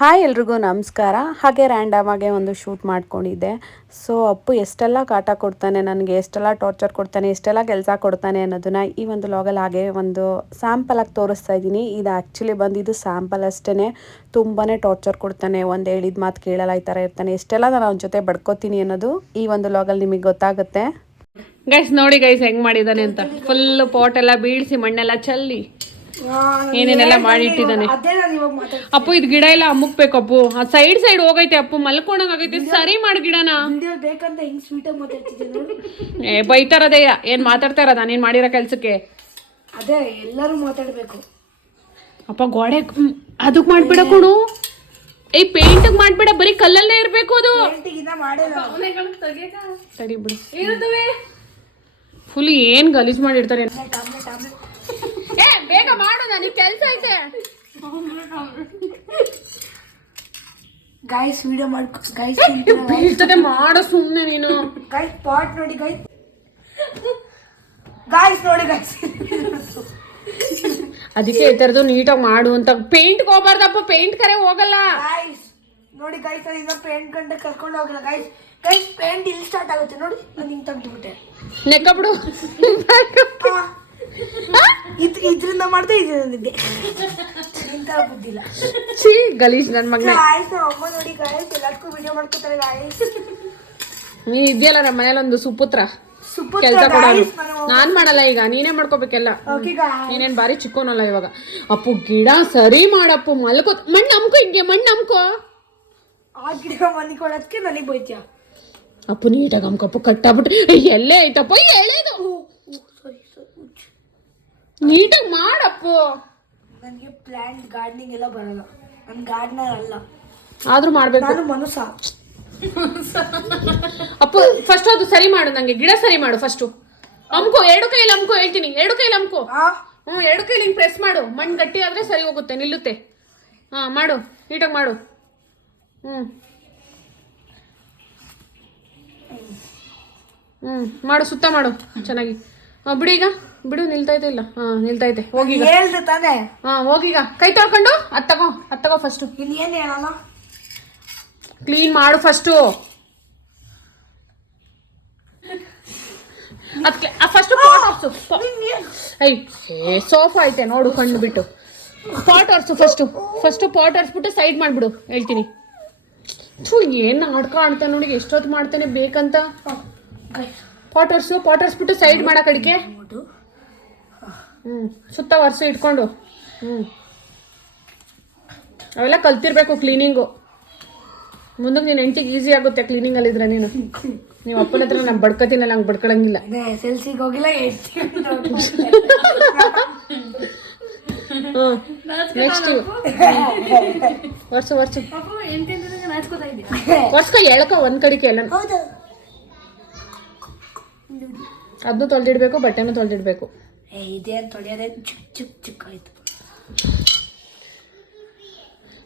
Hi ಎಲ್ರಿಗೂ ನಮಸ್ಕಾರ. ಹಾಗೆ ರ್ಯಾಂಡಮ್ ಆಗಿ ಒಂದು ಶೂಟ್ ಮಾಡ್ಕೊಂಡಿದ್ದೆ. ಸೊ ಅಪ್ಪು ಎಷ್ಟೆಲ್ಲ ಕಾಟ ಕೊಡ್ತಾನೆ, ನನಗೆ ಎಷ್ಟೆಲ್ಲ ಟಾರ್ಚರ್ ಕೊಡ್ತಾನೆ, ಎಷ್ಟೆಲ್ಲ ಕೆಲಸ ಕೊಡ್ತಾನೆ ಅನ್ನೋದನ್ನ ಈ ಒಂದು ಲಾಗಲ್ಲಿ ಹಾಗೆ ಒಂದು ಸ್ಯಾಂಪಲಾಗಿ ತೋರಿಸ್ತಾ ಇದ್ದೀನಿ. ಇದು ಆ್ಯಕ್ಚುಲಿ ಬಂದಿದ್ದು ಸ್ಯಾಂಪಲ್ ಅಷ್ಟೇ ತುಂಬಾ ಟಾರ್ಚರ್ ಕೊಡ್ತಾನೆ, ಒಂದು ಹೇಳಿದ ಮಾತು ಕೇಳಲ್ಲ, ಈ ಥರ ಇರ್ತಾನೆ. ಎಷ್ಟೆಲ್ಲ ನಾನು ಅವನ ಜೊತೆ ಬಡ್ಕೋತೀನಿ ಅನ್ನೋದು ಈ ಒಂದು ಲಾಗಲ್ಲಿ ನಿಮಗೆ ಗೊತ್ತಾಗುತ್ತೆ. ಗೈಸ್ ನೋಡಿ ಗೈಸ್ ಹೆಂಗ್ ಮಾಡಿದ್ದಾನೆ ಅಂತ. ಫುಲ್ ಪಾಟ್ ಎಲ್ಲ ಬೀಳಿಸಿ ಮಣ್ಣೆಲ್ಲ ಚಲ್ಲಿ. ಏನೇನೆಲ್ಲ ಮಾಡಿ ಇಟ್ಟಿದ್ದಾನೆ ನಾನು ಇವಾಗ ಮಾತಾಡ್ತೀನಿ. ಅಪ್ಪು ಇದು ಗಿಡ ಎಲ್ಲ ಅಮ್ಮಕ್ಬೇಕು ಅಪ್ಪು. ಆ ಸೈಡ್ ಸೈಡ್ ಹೋಗೈತೆ ಅಪ್ಪು ಮಲ್ಕೊಂಡಂಗ್ ಆಗೈತೆ. ಸರಿ ಮಾಡಿ ಗಿಡನ. ವಿಡಿಯೋ ಬೇಕಂತ ಹೆಂಗ್ ಸ್ವೀಟ್ ಆಗಿ ನೋಡಿ. ಏ ಬೈತಾರದೇ ಏನ್ ಮಾತಾಡ್ತಾ ಇರೋದ? ನೀನ್ ಮಾಡಿರೋ ಕೆಲ್ಸಕ್ಕೆ. ಅದೇ ಎಲ್ಲರೂ ಮಾತಾಡ್ಬೇಕು. ಅಪ್ಪ ಗೋಡೆ ಅದಕ್ ಮಾಡ್ಬಿಡ ಕೊಡು ಏ ಪೇಂಟ್ ಮಾಡ್ಬೇಡ ಬರೀ ಕಲ್ಲಲ್ಲೇ ಇರ್ಬೇಕು ಅದು. ತಡಿ ಬಿಡು. ಫುಲ್ ಏನ್ ಗಲೀಜ್ ಮಾಡಿರ್ತಾರೆ. ನನಗೆ ಕೆಲ್ಸ ಐತೆ? ಗೈಸ್ ವಿಡಿಯೋ ಮಾಡ್ಕೊ ಗೈಸ್ ಬೀಳ್ತದೆ ಮಾಡು ಸುಮ್ಮನೆ ನೀನು. ಗೈಸ್ ಪಾಟ್ ನೋಡಿ ಗೈಸ್ ಗಾಯ್ಸ್ ನೋಡಿ ಗೈಸ್ ಅದಕ್ಕೆ ಈ ಥರದ್ದು ನೀಟಾಗಿ ಮಾಡು ಅಂತ. ಪೇಂಟ್ ಹೋಗ್ಬಾರ್ದಪ್ಪ ಪೇಂಟ್ ಕರೆ ಹೋಗಲ್ಲ. ಗೈಸ್ ನೋಡಿ ಗೈಸ್ ಇನ್ನ ಪೇಂಟ್ ಗಂಟೆ ಕರ್ಕೊಂಡು ಹೋಗಲ್ಲ. ಗೈಸ್ ಗೈಸ್ ಪೇಂಟ್ ಇಲ್ಲಿ ಸ್ಟಾರ್ಟ್ ಆಗುತ್ತೆ. ನೋಡಿ ನಾನು ಹಿಂಗೆ ತೆಗ್ದುಬಿಟ್ಟೆ. ನೆಕ್ಕ ಬಿಡು. ಇದ್ ಇದ್ರಿಂದ ಮಾಡ್ದೆ ಇದರಿಂದ ಇಂಥ ಬುದ್ಧಿಲ್ಲ. ಛೀ ಗಲೀಜ್ ನನ್ನ ಮಗನೇ. ಗಾಯ್ಸ್ ನಮ್ಮ ಅಮ್ಮ ನೋಡಿ ಗಾಯ್ಸ್ ಎಲ್ಲದಕ್ಕೂ ವಿಡಿಯೋ ಮಾಡ್ಕೊತಾರೆ ಗಾಯ್ಸ್ ನೀ ಇದೆಯಲ್ಲ ನಮ್ಮ ಮನೇಲಿ ಒಂದು ಸುಪುತ್ರ. ಕೆಲಸ ಕೊಡೋನು. ನಾನು ಮಾಡಲ್ಲ ಈಗ ನೀನೇ ಮಾಡ್ಕೋಬೇಕೆಲ್ಲ. ನೀನೇನ್ ಬಾರಿ ಚಿಕ್ಕೋನಲ್ಲ ಇವಾಗ. ಅಪ್ಪು ಗಿಡ ಸರಿ ಮಾಡಪ್ಪು ಮಲ್ಕೋ. ಮಣ್ಣು ಅಮ್ಕೋ ಹಿಂಗೆ ಮಣ್ಣು ಅಮ್ಕೋ. ಆ ಗಿಡ ಮನೆ ಕೊಡೋದಕ್ಕೆ ನನಗೆ ಬೈತ್ಯ? ಅಪ್ಪು ನೀಟಾಗಿ ಅಮ್ಕಪ್ಪು ಕಟ್ಟಾಬಿಟ್ಟು ಎಲ್ಲೇ ಐತಪ್ಪ ಎಳೆದು ನೀಟಾಗಿ ಮಾಡಪ್ಪ. ನನಗೆ ಪ್ಲಾಂಟ್ ಗಾರ್ಡನಿಂಗ್ ಎಲ್ಲ ಬರಲ್ಲ. ನಾನು ಗಾರ್ಡನರ್ ಅಲ್ಲ. ಆದ್ರೂ ಮಾಡ್ಬೇಕು. ನಾನು ಮನುಷ್ಯ. ಅಪ್ಪು ಫಸ್ಟ್ ಅದು ಸರಿ ಮಾಡು ನಂಗೆ. ಗಿಡ ಸರಿ ಮಾಡು ಫಸ್ಟ್ ಅಮ್ಕೋ ಎರಡು ಕೈಲಿ ಅಮ್ಕೋ ಹೇಳ್ತೀನಿ. ಎರಡು ಕೈಲಿ ಅಮ್ಕೋ. ಹ್ಞೂ ಎರಡು ಕೈಲಿ ಹಿಂಗೆ ಪ್ರೆಸ್ ಮಾಡು. ಮಣ್ಣು ಗಟ್ಟಿ ಆದ್ರೆ ಸರಿ ಹೋಗುತ್ತೆ ನಿಲ್ಲುತ್ತೆ. ಹಾಂ ಮಾಡು. ನೀಟಾಗಿ ಮಾಡು. ಹ್ಞೂ. ಹ್ಞೂ ಮಾಡು ಸುತ್ತ ಮಾಡು. ಚೆನ್ನಾಗಿ. ಬಿಡು ಈಗ. ಬಿಡು ನಿಲ್ತೈತೆ ಇಲ್ಲ. ಹಾ ನಿಲ್ತೈತೆ ಹೋಗಿ ಹೇಳ್ದೆ ತಾನೆ? ಹಾಂ ಹೋಗೀಗ ಕೈ ತೊಳ್ಕೊಂಡು ಅದು ತಗೋ ಅತ್ ತಗೋ ಫಸ್ಟು ಇನ್ನು ಏನು ಹೇಳಲ್ಲ? ಕ್ಲೀನ್ ಮಾಡು ಫಸ್ಟು ಅದಕ್ಕೆ ಫಸ್ಟು ಐ ಸೋಫಾ ಐತೆ ನೋಡು ಕಣ್ಣು ಬಿಟ್ಟು. ಪಾಟ್ ಹರ್ಸು ಫಸ್ಟು ಫಸ್ಟು ಪಾಟ್ ಒರ್ಸ್ಬಿಟ್ಟು ಸೈಡ್ ಮಾಡಿಬಿಡು. ಹೇಳ್ತೀನಿ. ಥೂ ಏನು ಆಡ್ಕೊ ಆಡ್ತಾನೆ ನೋಡಿ ಎಷ್ಟೊತ್ತು ಮಾಡ್ತಾನೆ ಬೇಕಂತ. ಪಾಟ್ ಒರ್ಸು ಪಾಟ್ ಒರ್ಸ್ಬಿಟ್ಟು ಸೈಡ್ ಮಾಡೋ ಕಡಿಕೆ ನೋಡು ಹ್ಞೂ ಸುತ್ತ ವರ್ಷ ಇಟ್ಕೊಂಡು. ಹ್ಞೂ ಅವೆಲ್ಲ ಕಲ್ತಿರ್ಬೇಕು ಕ್ಲೀನಿಂಗು ಮುಂದಕ್ಕೆ ನೀನು ಹೆಂಡತಿಗೆ ಈಸಿ ಆಗುತ್ತೆ ಕ್ಲೀನಿಂಗಲ್ಲಿದ್ರೆ ನೀನು. ನೀವು ಅಪ್ಪನ ಹತ್ರ ನಾನು ಬಡ್ಕೋತೀನಲ್ಲ ನಂಗೆ ಬಡ್ಕೊಳಂಗಿಲ್ಲ. ಹೋಗಿಲ್ಲ ಹ್ಞೂ ನೆಕ್ಸ್ಟ್ ವರ್ಷ ವರ್ಷ ವರ್ಷ ಎಳ್ಕೊ ಒಂದು ಕಡೆಗೆ ಎಲ್ಲ. ಹೌದು. ಅದನ್ನು ತೊಳೆದಿಡ್ಬೇಕು ಬಟ್ಟೆನೂ ತೊಳೆದಿಡ್ಬೇಕು. ಇದೇನು ತೊಳೆಯೋದೇ ಚಿಕ್ಕ ಚಿಕ್ಕ ಚಿಕ್ಕ ಆಯ್ತು.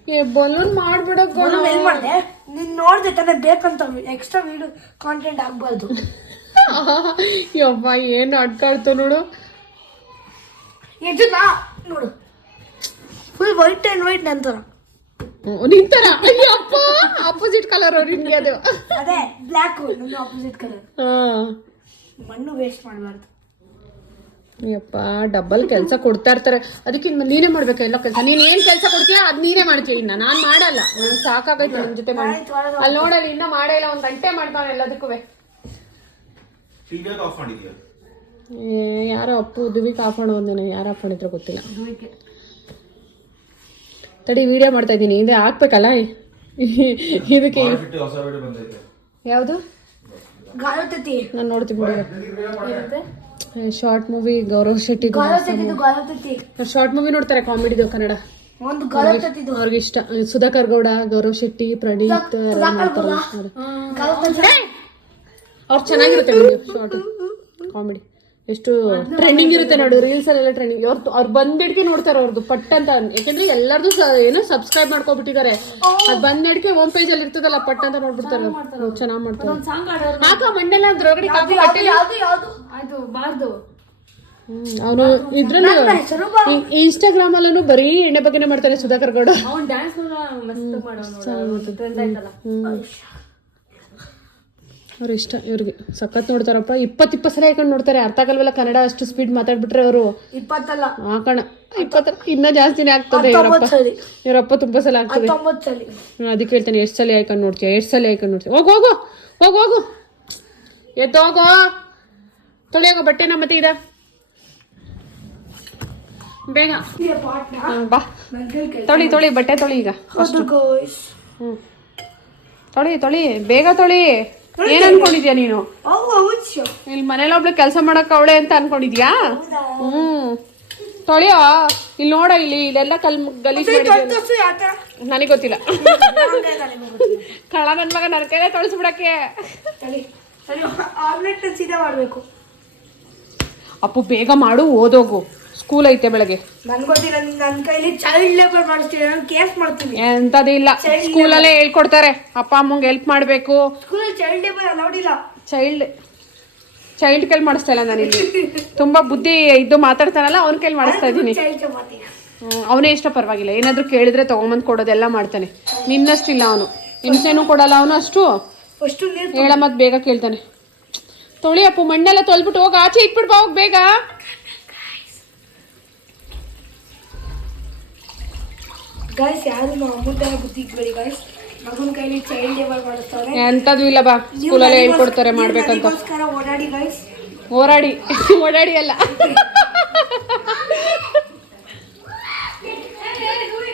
ಏ ಬಲೂನ್ ಮಾಡ್ಬಿಡಕ್ಕೆ ಮಾಡಿದೆ? ನೀನು ನೋಡಿದೆ ತಾನೇ ಬೇಕಂತ ಎಕ್ಸ್ಟ್ರಾ ವಿಡಿಯೋ ಕಾಂಟೆಂಟ್ ಆಗ್ಬಾರ್ದು. ಯವ್ವ ಏನು ಅಡ್ಕಾಡ್ತು ನೋಡು. ಇದು ನಾ ನೋಡು ಫುಲ್ ವೈಟ್ ಆ್ಯಂಡ್ ವೈಟ್ ನಂತರ ಥರ ನಿಂತರ ಅಯ್ಯಪ್ಪ ಆಪೋಸಿಟ್ ಕಲರ್ ನಿನ್ಗೆ ಅದು. ಅದೇ ಬ್ಲ್ಯಾಕ್ ಆಪೋಸಿಟ್ ಕಲರ್ ಹಾಂ. ಮಣ್ಣು ವೇಸ್ಟ್ ಮಾಡಬಾರ್ದು. ಯಪ್ಪ ಡಬಲ್ ಕೆಲಸ ಕೊಡ್ತಾ ಇರ್ತಾರೆ. ಅದಕ್ಕೆ ಇನ್ನು ನೀನೇ ಮಾಡ್ಬೇಕು ಎಲ್ಲ ಕೆಲಸ. ನೀನ್ ಏನ್ ಕೆಲಸ ಕೊಡ್ತೀಯ ಅದ್ ನೀನೇ ಮಾಡ್ತೀಯ ಇನ್ನ. ನಾನ್ ಮಾಡಲ್ಲ. ನಂಗೆ ಸಾಕಾಗೈತೆ ನಿಮ್ ಜೊತೆ ಮಾಡಿ. ಅಲ್ಲಿ ನೋಡಲ್ಲ ಇನ್ನ ಮಾಡೇ ಇಲ್ಲ ಒಂದ್ ಗಂಟೆ ಮಾಡ್ತಾನೆ ಎಲ್ಲದಕ್ಕೂ. ಟಿವಿಯಾಗ ಆಫ್ ಮಾಡಿದ್ಯಾ? ಯಾರೋ ಅಪ್ಪು ದುವಿಕ್ ಆಫ್ ಒಂದೇನೆ ಯಾರು ಆಫ್ ಮಾಡಿದ್ರೆ ಗೊತ್ತಿಲ್ಲ. ತಡಿ ವಿಡಿಯೋ ಮಾಡ್ತಾ ಇದ್ದೀನಿ. ಇದೆ ಹಾಕ್ಬೇಕಲ್ಲ? ಇದಕ್ಕೆ ಯಾವುದು? ನಾನು ನೋಡ್ತೀನಿ ಬಿಡಿ. Short movie Gaurav Shetty short movie ನೋಡ್ತಾರೆ ಕಾಮಿಡಿ ಕನ್ನಡ. ಒಂದು ಅವ್ರಿಗೆ ಇಷ್ಟ ಸುಧಾಕರ್ ಗೌಡ ಗೌರವ್ ಶೆಟ್ಟಿ ಪ್ರಣೀತ್ ಅವ್ರು ಚೆನ್ನಾಗಿರುತ್ತೆ ಶಾರ್ಟ್ ಕಾಮಿಡಿ ಎಷ್ಟು ಟ್ರೆಂಡಿಂಗ್ ಇರುತ್ತೆ ನೋಡಿ ರೀಲ್ಸ್ ಅಲ್ಲೆಲ್ಲ ಟ್ರೆಂಡಿಂಗ್ ಅವ್ರು ಅವ್ರು ಬಂದ್ಬಿಡ್ಕೆ ನೋಡ್ತಾರೆ ಅವ್ರದ್ದು ಪಟ್ ಅಂತ. ಯಾಕಂದ್ರೆ ಎಲ್ಲರದು ಏನು ಸಬ್ಸ್ಕ್ರೈಬ್ ಮಾಡ್ಕೊಬಿಟ್ಟಿದ್ದಾರೆ. ಅದು ಬಂದ್ಬಿಡ್ಕೆ ಹೋಮ್ ಪೇಜ್ ಅಲ್ಲಿ ಇರ್ತದಲ್ಲ ಪಟ್ ಅಂತ ನೋಡ್ಬಿಡ್ತಾರೆ ಚೆನ್ನಾಗಿ ಮಾಡ್ತಾರೆ. ಅದ್ರೊಳಗಡೆ ಬಾರ್ದು. ಅವನು ಇದ್ರಲ್ಲಿ ಇನ್ಸ್ಟಾಗ್ರಾಮ್ ಅಲ್ಲೂ ಬರೀ ಎಣ್ಣೆ ಬಗ್ಗೆನೇ ಮಾಡ್ತಾನೆ ಸುಧಾಕರ್ ಗೌಡ. ಅವ್ನ್ ಡ್ಯಾನ್ಸ್ ಅವ್ರ ಇಷ್ಟ ಇವ್ರಿಗೆ ಸಖತ್ ನೋಡ್ತಾರಪ್ಪ. ಇಪ್ಪತ್ತು ಇಪ್ಪತ್ತು ಸಲ ಹಾಕೊಂಡು ನೋಡ್ತಾರೆ. ಅರ್ಥ ಆಗಲ್ವಲ್ಲ ಕನ್ನಡ ಅಷ್ಟು ಸ್ಪೀಡ್ ಮಾತಾಡ್ಬಿಟ್ರೆ ಅವರು. ಇಪ್ಪತ್ತಲ್ಲ. ಹಾಕಣ ಇಪ್ಪತ್ತ ಇನ್ನ ಜಾಸ್ತಿನೇ ಆಗ್ತದೆ ಇವರಪ್ಪ. ಇವರಪ್ಪ ತುಂಬಾ ಸಲ ಆಗ್ತದೆ. ಅದಕ್ಕೆ ಹೇಳ್ತಾನೆ ಎಷ್ಟು ಸಲ ಹಾಕೊಂಡು ನೋಡ್ತೀಯ? ಎಷ್ಟು ಸಲ ಹಾಕೊಂಡು ನೋಡ್ತೀಯ? ಹೋಗು ಹೋಗು ಹೋಗು ಹೋಗು. ಎದ್ದು ಹೋಗು. ಬಟ್ಟೆ ನಮ್ಮ ಮತ್ತೆ ಇದ. ಬೇಗ. ಬಾ. ತೊಳಿ ತೊಳಿ ಬಟ್ಟೆ ತೊಳಿ ಈಗ ಹ್ಞೂ ತೊಳಿ ತೊಳಿ ಬೇಗ ತೊಳಿ. ಏನ್ ಅನ್ಕೊಂಡಿದ್ಯಾ ನೀನು. ಇಲ್ಲಿ ಮನೇಲಿ ಒಬ್ಳು ಕೆಲಸ ಮಾಡಕ್ ಅವಳೆ ಅಂತ ಅನ್ಕೊಂಡಿದ್ಯಾ? ಹ್ಮ್. ತೊಳೆಯೋ? ಇಲ್ಲಿ ನೋಡ ಇಲ್ಲಿ ಇಲ್ಲೆಲ್ಲ ಕಲ್ ಗಲೀಜ್ ನನಗ್ ಗೊತ್ತಿಲ್ಲ. ಕಳ ನನ್ ಮಗ ನನ್ನ ಕೈಲೇ ತೊಳಸ್ಬಿಡಕ್ಕೆ. ಆಮ್ಲೆಟ್ ಸೀದಾ ಮಾಡಬೇಕು. ಅಪ್ಪು ಬೇಗ ಮಾಡು ಓದೋಗು. ಸ್ಕೂಲ್ ಐತೆ ಬೆಳಗ್ಗೆ. ನನ್ಗೆ ಗೊತ್ತಿಲ್ಲ ನನ್ನ ಕೈಲಿ ಚೈಲ್ಡ್ ಲೇಬರ್ ಮಾಡಿಸ್ತೀನಿ ನಾನು ಕೇಸ್ ಮಾಡ್ತೀನಿ ಎಂತದೇ ಇಲ್ಲ. ಸ್ಕೂಲಲ್ಲೇ ಹೇಳ್ಕೊಡ್ತಾರೆ. ಅಪ್ಪ ಅಮ್ಮಂಗೆ ಹೆಲ್ಪ್ ಮಾಡಬೇಕು. ಚೈಲ್ಡ್ ಲೇಬರ್ ಅಲೌಡ್ ಇಲ್ಲ. ಚೈಲ್ಡ್ ಚೈಲ್ಡ್ ಕೈಲಿ ಮಾಡಿಸ್ತಾ ಇಲ್ಲ ನಾನಿಲ್ಲಿ ತುಂಬಾ ಬುದ್ಧಿ ಇದ್ದು ಮಾತಾಡ್ತಾನಲ್ಲ ಅವ್ನ ಕೈಲಿ ಮಾಡಿಸ್ತಾ ಇದ್ದೀನಿ. ಅವನೇ ಇಷ್ಟ ಪರವಾಗಿಲ್ಲ. ಏನಾದರೂ ಕೇಳಿದ್ರೆ ತೊಗೊಂಬಂದು ಕೊಡೋದೆಲ್ಲ ಮಾಡ್ತಾನೆ. ನಿನ್ನಷ್ಟಿಲ್ಲ ಅವನು. ಹಿಂಸೆನೂ ಕೊಡಲ್ಲ ಅವನು ಅಷ್ಟು. ಹೇಳ ಮತ್ತೆ ಬೇಗ ಕೇಳ್ತಾನೆ. ತೊಳಿ ಅಪ್ಪು ಮಣ್ಣೆಲ್ಲ ತೊಳ್ಬಿಟ್ಟು ಹೋಗಿ ಆಚೆ ಇಟ್ಬಿಡ್ಬಾ ಹೋಗಿ ಬೇಗ. ಗೈಸ್ ಯಾರು ಅಮ್ಮನ ತರ ಬುದ್ಧಿ ಇಟ್ಬೇಡಿ ಗಾಯ್ಸ್ ಮಗನ ಕೈಲಿ ಚೈಲ್ಡ್ ಲೇಬರ್ ಮಾಡಿಸ್ತಾರೆ ಎಂಥದ್ದು ಇಲ್ಲ ಬಾ ಸ್ಕೂಲಲ್ಲೇ ಹೇಳ್ಕೊಡ್ತಾರೆ ಮಾಡ್ಬೇಕಂತ. ಓಡಾಡಿ ಗಾಯ್ಸ್ ಓಡಾಡಿ ಓಡಾಡಿ ಅಲ್ಲ.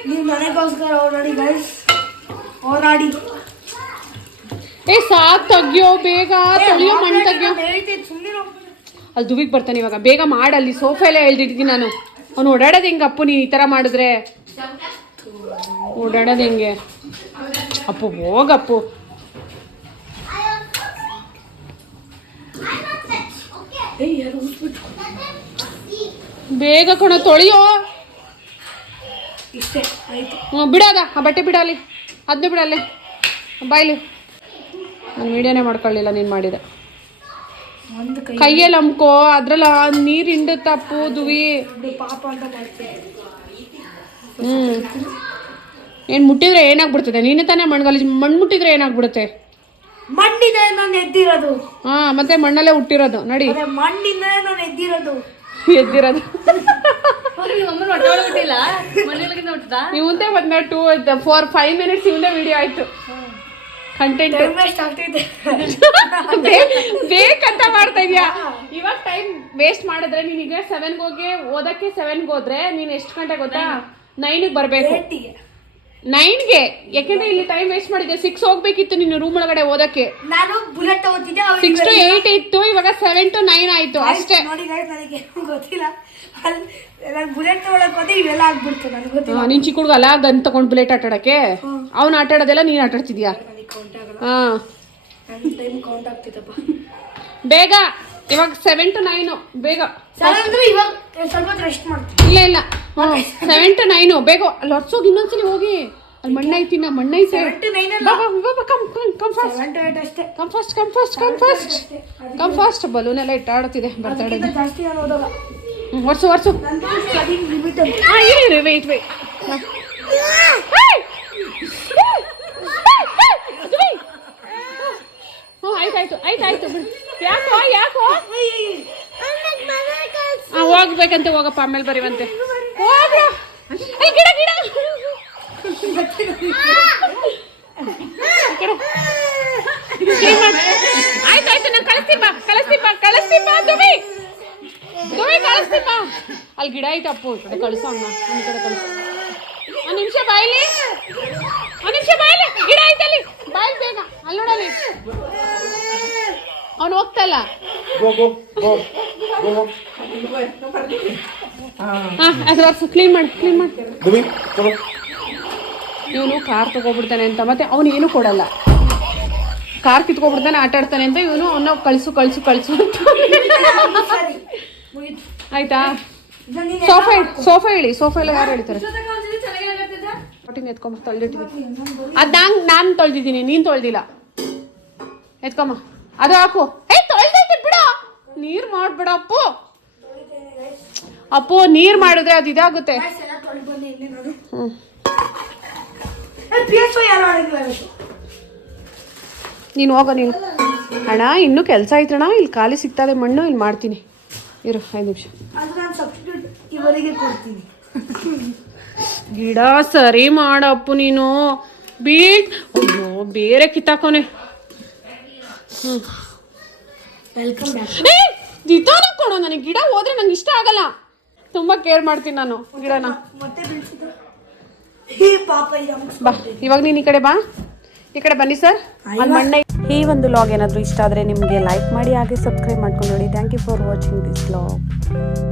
ನೀವು ಮನೆಗೋಸ್ಕರ ಓಡಾಡಿ ಗಾಯ್ಸ್ ಓಡಾಡಿ. ಏ ಸಾಕ್ ತೆಗಿಯೋ ಬೇಗ ತೊಳಿಯೋ ಮಣ್ಣು ತೆಗಿಯೋ. ಅಲ್ಲಿ ದುಬಿಗೆ ಬರ್ತಾನೆ ಇವಾಗ. ಬೇಗ ಮಾಡಲ್ಲಿ ಸೋಫೆಲ್ಲ ಹೇಳ್ದಿಡ್ತೀನಿ ನಾನು. ಅವ್ನು ಓಡಾಡೋದು ಹೆಂಗೆ ಅಪ್ಪು ನೀನು ಈ ಥರ ಮಾಡಿದ್ರೆ? ಓಡಾಡೋದು ಹೆಂಗೆ? ಅಪ್ಪು ಹೋಗಪ್ಪು. ಬೇಗ ಕಣ ತೊಳಿಯೋ. ಹ್ಞೂ ಬಿಡೋದ ಆ ಬಟ್ಟೆ ಬಿಡಲಿ ಅದನ್ನ ಬಿಡಲ್ಲಿ ಬಾಯ್ಲಿ ನಾನು ವೀಡಿಯೋನೇ ಮಾಡ್ಕೊಳ್ಳಿಲ್ಲ ನೀನು ಮಾಡಿದೆ. ಕೈಯಲ್ಲಿ ಅಮ್ಕೋ ಅದ್ರಲ್ಲ ನೀರು ಹಿಂಡುತ್ತಪ್ಪು ದುವಿ. ಪಾಪ ಅಂತ ಮಾಡ್ತೀನಿ ಹ್ಞೂ ಏನು ಮುಟ್ಟಿದ್ರೆ ಏನಾಗ್ಬಿಡ್ತದೆ ನೀನೇ ತಾನೇ ಮಣ್ಗಲ್ಲಿ ಮಣ್ಣು ಮುಟ್ಟಿದ್ರೆ ಏನಾಗ್ಬಿಡುತ್ತೆ? ಮಣ್ಣಿಂದ ನಾನು ಎದ್ದಿರೋದು. ಹಾ ಮತ್ತೆ ಮಣ್ಣಲ್ಲೇ ಹುಟ್ಟಿರೋದು. ನಡಿ. ಅದೇ ಮಣ್ಣಿಂದ ನಾನು ಎದ್ದಿರೋದು. ಎದ್ದಿರೋದು. ಹುಟ್ಟದ? ಇವಂದೇ ಒಂದು ಟೂ ಫೋರ್ ಫೈವ್ ಮಿನಿಟ್ಸ್ ಇವಂದೇ ವಿಡಿಯೋ ಆಯ್ತು. ಕಂಟೆಂಟ್ ಬೇಕಂತ ಮಾಡ್ತಾ ಇದೀಯಾ? ಇವಾಗ ಟೈಮ್ ವೇಸ್ಟ್ ಮಾಡಿದ್ರೆ ನೀನೀಗ ಸೆವೆನ್ಗೆ ಹೋಗಿ ಓದಕ್ಕೆ ಸೆವೆನ್ಗೆ ಹೋದ್ರೆ ನೀನು ಎಷ್ಟು ಗಂಟೆ ಗೊತ್ತಾ? ನೈನ್ಗೆ ಬರಬೇಕು. ನೈನ್ಗೆ ಯಾಕೆಂದ್ರೆ ಇಲ್ಲಿ ಟೈಮ್ ವೇಸ್ಟ್ ಮಾಡಿದ್ದೆ. ಸಿಕ್ಸ್ ಹೋಗ್ಬೇಕಿತ್ತು ನಿನ್ನ ರೂಮ್ ಒಳಗಡೆ ಓದಕ್ಕೆ. ನಾನು ಬುಲೆಟ್ ಓದಿದ್ದೆ ಸಿಕ್ಸ್ ಟು ಏಯ್ಟ್ ಇತ್ತು ಇವಾಗ ಸೆವೆನ್ ಟು ನೈನ್ ಆಯ್ತು ಅಷ್ಟೇ. ನೋಡಿ ನನಗೆ ಗೊತ್ತಿಲ್ಲ. ನಾನು ಬುಲೆಟ್ ತಗೊಳಕ್ ಹೋದೆ ಇವೆಲ್ಲ ಆಗ್ಬಿಡ್ತು ನನಗೆ ಗೊತ್ತಿಲ್ಲ. ನೀನ್ ಚಿಕ್ಕ ಹುಡುಗ ಅಲ್ಲ ಗನ್ ತಗೊಂಡು ಬುಲೆಟ್ ಆಟ ಆಡಕ್ಕೆ ಅವ್ನು ಆಟ ಆಡೋದೆಲ್ಲ ನೀನ್ ಆಟ ಆಡ್ತಿದ್ಯಾ ನನಗೆ ಕೌಂಟ್ ಆಗಲ್ಲ. ಹಾ. ಟೈಮ್ ಕೌಂಟ್ ಬೇಗ. ಇವಾಗ ಸೆವೆನ್ ಟು ನೈನು ಬೇಗ. ಇವಾಗ ಸ್ವಲ್ಪ ರೆಸ್ಟ್ ಮಾಡ್ತೀನಿ. ಇಲ್ಲ ಇಲ್ಲ. ಸೆವೆನ್ ಟು ನೈನು ಬೇಗ ಅಲ್ಲಿ ಹೊರ್ಸೋಗಿ ಇನ್ನೊಂದ್ಸಲಿ ಹೋಗಿ. ಅಲ್ಲಿ ಮಣ್ಣೈತಿ ನಾ ಮಣ್ಣೈತೆ come fast come fast come fast come fast come fast balloon ಎಲ್ಲ ಇಟ್ಟಾಡ್ತಿದೆ ಬರ್ತಾಡೆ ಅದಕ್ಕಿಂತ ಜಾಸ್ತಿ ನಾನು ಓದಲ್ಲ ವರ್ಷು ವರ್ಷು ಲಿಮಿಟ್ ಅಂತ ಹಾ ಇರಿ ಇರಿ ವೆಯ್ಟ್ ವೆಯ್ಟ್ ಹ್ಞೂ ಆಯ್ತಾಯ್ತು ಆಯ್ತಾಯ್ತು ಬಿಡು. ಯಾಕೋ ಯಾಕೋ? ಹೋಗ್ಬೇಕಂತೆ ಹೋಗಪ್ಪ ಆಮೇಲೆ ಬರೀವಂತೆ ಗಿಡ ಗಿಡ. ಆಯ್ತಾಯ್ತು ನಾನು ಬಾ ಕಳಿಸ್ತೀನಿ ಬಾ ದುಬಿ ಅಲ್ಲಿ ಗಿಡ ಐತೆ ಅಪ್ಪು ಕಡೆ ಕಳಿಸೋ ಅಣ್ಣ. ಒಂದು ಕಡೆ ಕಳಿಸು. ಒಂದು ನಿಮಿಷ ಬಾಯಿಲಿ ಒಂದು ನಿಮಿಷ ಬಾಯಿಲಿ ಗಿಡ ಐತಲ್ಲಿ ಬಾಯ್ ಬೇಗ. ಅಲ್ಲಿ ನೋಡಲ್ಲಿ ಅವ್ನು ಹೋಗ್ತಾ ಅದು ಕ್ಲೀನ್ ಮಾಡಿ ಕ್ಲೀನ್ ಮಾಡಿ. Dumi, come on. ಇವನು ಕಾರ್ ತಗೋಬಿಡ್ತಾನೆ ಅಂತ ಮತ್ತೆ ಅವನು ಏನು ಕೊಡಲ್ಲ. ಕಾರ್ ಕಿತ್ಕೊಬಿಡ್ತಾನೆ ಆಟ ಆಡ್ತಾನೆ ಅಂತ ಇವನು ಅವನ್ನ ಕಳಿಸು ಕಳಿಸು ಕಳಿಸು ಅಂತ. ಆಯ್ತಾ? ಸೋಫಾ ಸೋಫಾ ಹೇಳಿ ಸೋಫಾ ಎಲ್ಲ ಯಾರು ಹೇಳ್ತಾರೆ ಎತ್ಕೊಂಬ ತೊಳೆದಿಟ್ಟಿದ್ದೀನಿ ಅದು ನಂಗೆ ನಾನು ತೊಳೆದಿದ್ದೀನಿ ನೀನು ತೊಳೆದಿಲ್ಲ. ಎತ್ಕೊಂಬ. ಅದು ಹಾಕು. ಏ ತೊಳೆದೈತೆ ಬಿಡ. ನೀರು ಮಾಡ್ಬೇಡ ಅಪ್ಪು. ಅಪ್ಪು ನೀರ್ ಮಾಡಿದ್ರೆ ಅದು ಇದಾಗುತ್ತೆ. ನೀನು ಹೋಗೋ ನೀನು. ಅಣ್ಣ ಇನ್ನೂ ಕೆಲಸ ಐತಣ್ಣ ಇಲ್ಲಿ ಖಾಲಿ ಸಿಗ್ತದೆ ಮಣ್ಣು ಇಲ್ಲಿ ಮಾಡ್ತೀನಿ. ಇರು ಐದು ನಿಮಿಷ. ಗಿಡ ಸರಿ ಮಾಡಪ್ಪು ನೀನು. ಬೀಟ್. ಅಯ್ಯೋ ಬೇರೆ ಕಿತ್ತಾಕೋನೆ. ವೆಲ್ಕಮ್ ಬ್ಯಾಕ್ ನಿಧಾನ ಕೊಡು ನನಗೆ ಗಿಡ ಹೋದ್ರೆ ನಂಗೆ ಇಷ್ಟ ಆಗಲ್ಲ. ತುಂಬಾ ಕೇರ್ ಮಾಡ್ತೀನಿ ನಾನು. ಗಿಡನ. ಬಾ ಇವಾಗ ನೀನು ಈ ಕಡೆ ಬಾ. ಈ ಕಡೆ ಬನ್ನಿ ಸರ್. ಅಲ್ಲಿ ಮಣ್ಣೆ ಈ ಒಂದು ಲಾಗ್ ಏನಾದರೂ ಇಷ್ಟ ಆದರೆ ನಿಮಗೆ ಲೈಕ್ ಮಾಡಿ ಹಾಗೆ ಸಬ್ಸ್ಕ್ರೈಬ್ ಮಾಡ್ಕೊಂಡು ನೋಡಿ. Thank you for watching this vlog